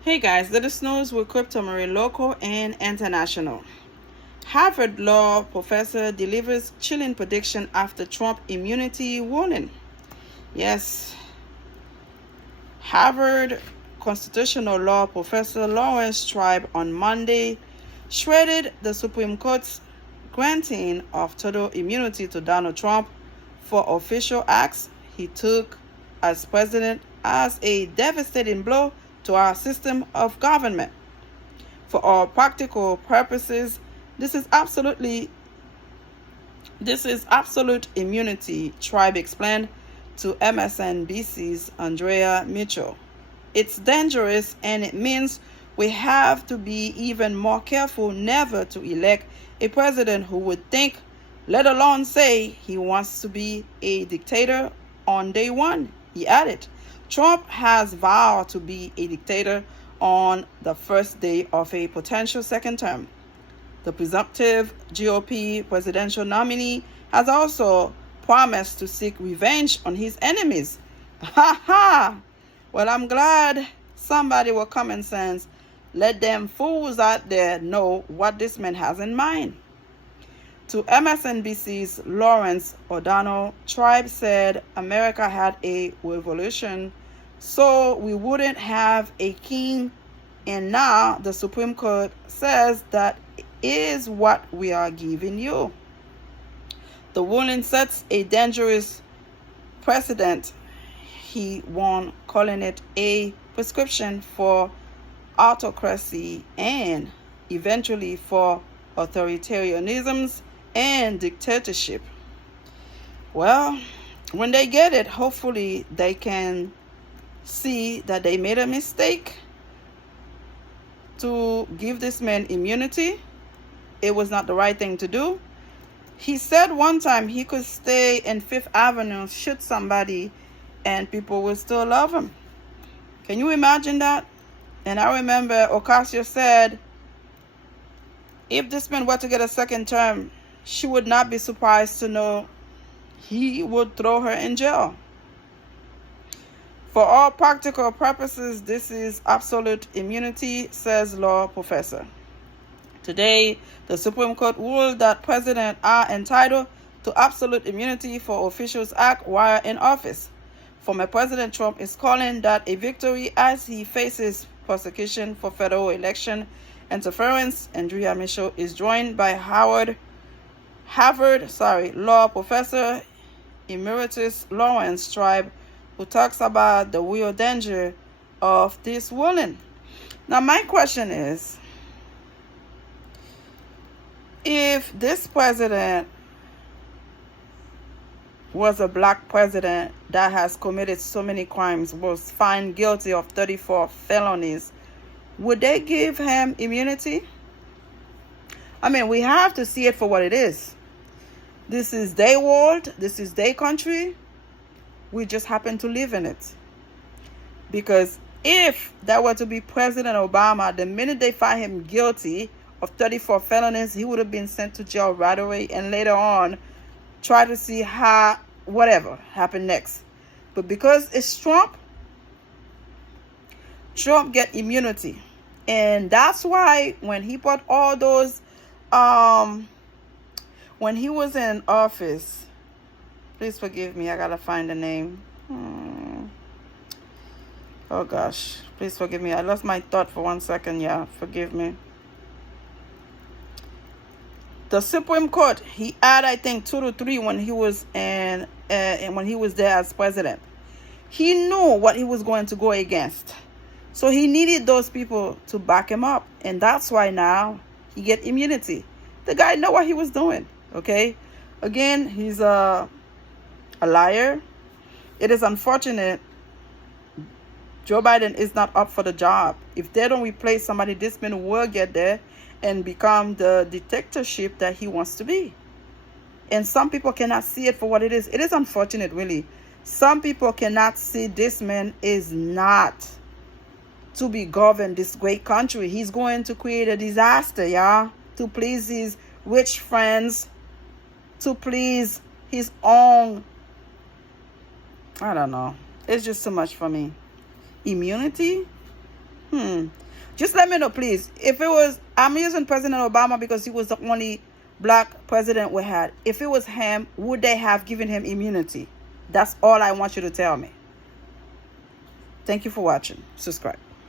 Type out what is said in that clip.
Hey guys, this news with Crypto Marie local and international. Harvard law professor delivers chilling prediction after Trump immunity warning. Yes, Harvard constitutional law professor Lawrence Tribe on Monday shredded the Supreme Court's granting of total immunity to Donald Trump for official acts he took as president as a devastating blow to our system of government. For all practical purposes, this is absolute immunity, Tribe explained to MSNBC's Andrea Mitchell. It's dangerous and it means we have to be even more careful never to elect a president who would think, let alone say, he wants to be a dictator on day one, he added. Trump has vowed to be a dictator on the first day of a potential second term. The presumptive GOP presidential nominee has also promised to seek revenge on his enemies. Ha ha! Well, I'm glad somebody with common sense let them fools out there know what this man has in mind. To MSNBC's Lawrence O'Donnell, Tribe said America had a revolution, so we wouldn't have a king, and now the Supreme Court says that is what we are giving you. The ruling sets a dangerous precedent, he warned, calling it a prescription for autocracy and eventually for authoritarianisms and dictatorship. Well, when they get it, hopefully they can see that they made a mistake to give this man immunity. It was not the right thing to do. He said one time he could stay in Fifth Avenue, shoot somebody, and people will still love him. Can you imagine that? And I remember Ocasio said, if this man were to get a second term, she would not be surprised to know he would throw her in jail. For all practical purposes, this is absolute immunity, says law professor. Today, the Supreme Court ruled that presidents are entitled to absolute immunity for officials act while in office. Former President Trump is calling that a victory as he faces prosecution for federal election interference. Andrea Mitchell is joined by Harvard law professor emeritus Lawrence Tribe, who talks about the real danger of this ruling. Now, my question is, if this president was a black president that has committed so many crimes, was found guilty of 34 felonies, would they give him immunity? I mean, we have to see it for what it is. This is their world. This is their country. We just happen to live in it. Because if that were to be President Obama, the minute they find him guilty of 34 felonies, he would have been sent to jail right away and later on try to see how whatever happened next. But because it's Trump get immunity. And that's why when he put all those when he was in office, please forgive me, I gotta find the name. Oh gosh, please forgive me. I lost my thought for 1 second. Yeah, forgive me. The Supreme Court, he had, I think, 2 to 3 when he was when he was there as president. He knew what he was going to go against, so he needed those people to back him up, and that's why now he get immunity. The guy know what he was doing. Okay, again, he's a liar. It is unfortunate Joe Biden is not up for the job. If they don't replace somebody, this man will get there and become the dictatorship that he wants to be. And some people cannot see it for what it is. It is unfortunate, really. Some people cannot see this man is not to be governed this great country. He's going to create a disaster, y'all, to please his rich friends, to please his own, I don't know. It's just too much for me. Immunity? Just let me know, please. If it was, I'm using President Obama because he was the only black president we had. If it was him, would they have given him immunity? That's all I want you to tell me. Thank you for watching. Subscribe.